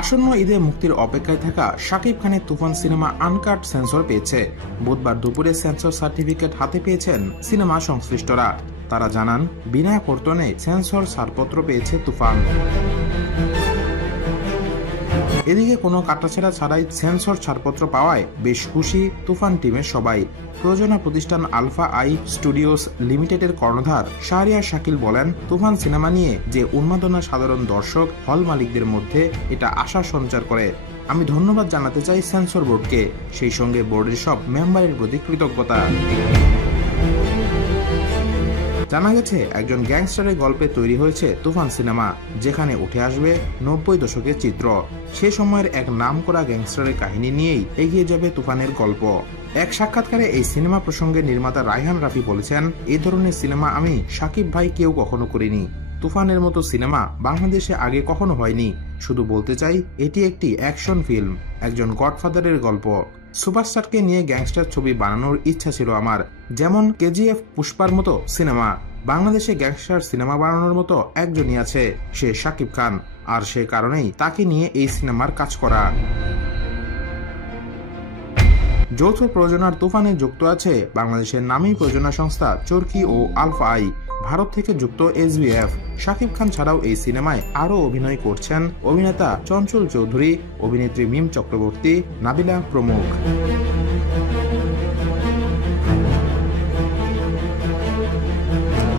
আসন্ন ঈদে মুক্তির অপেক্ষায় থাকা শাকিব খানের তুফান সিনেমা আনকাট সেন্সর পেয়েছে। বুধবার দুপুরে সেন্সর সার্টিফিকেট হাতে পেয়েছেন সিনেমা সংশ্লিষ্টরা। তারা জানান, বিনা কর্তনে সেন্সর ছাড়পত্র পেয়েছে তুফান। এদিকে কোনো কাটাছেঁড়া ছাড়াই সেন্সর ছাড়পত্র পাওয়ায় বেশ খুশি তুফান টিমের সবাই। প্রযোজনা প্রতিষ্ঠান আলফা আই স্টুডিওস লিমিটেডের কর্ণধার শাহরিয়ার শাকিল বলেন, তুফান সিনেমা নিয়ে যে উন্মাদনা সাধারণ দর্শক হল মালিকদের মধ্যে, এটা আশা সঞ্চার করে। আমি ধন্যবাদ জানাতে চাই সেন্সর বোর্ডকে, সেই সঙ্গে বোর্ডের সব মেম্বারের প্রতি কৃতজ্ঞতা। জানা গেছে, একজন গ্যাংস্টারের গল্পে তৈরি হয়েছে তুফান সিনেমা, যেখানে উঠে আসবে ৯০ দশকের চিত্র। সে সময়ের এক নামকরা গ্যাংস্টারের কাহিনী নিয়েই এগিয়ে যাবে তুফানের গল্প। এক সাক্ষাৎকারে এই সিনেমা প্রসঙ্গে নির্মাতা রায়হান রাফি বলেছেন, এই ধরনের সিনেমা আমি শাকিব ভাই কেউ কখনো করিনি। তুফানের মতো সিনেমা বাংলাদেশে আগে কখনো হয়নি। শুধু বলতে চাই, এটি একটি অ্যাকশন ফিল্ম, একজন গডফাদারের গল্প। সুপারস্টারকে নিয়ে গ্যাংস্টার ছবি বানানোর ইচ্ছা ছিল আমার, যেমন কেজিএফ, পুষ্পার মতো সিনেমা। বাংলাদেশে গ্যাংস্টার সিনেমা বানানোর মতো একজনই আছে, সে শাকিব খান। আর সে কারণেই তাকে নিয়ে এই সিনেমার কাজ করা। যৌথ প্রযোজনার তুফানে যুক্ত আছে বাংলাদেশের নামী প্রযোজনা সংস্থা চরকি ও আলফা আই। ভারত থেকে যুক্ত SBF। শাকিব খান ছাড়াও এই সিনেমায় আরও অভিনয় করছেন অভিনেতা চঞ্চল চৌধুরী, অভিনেত্রী মিম চক্রবর্তী, নাবিলা প্রমুখ।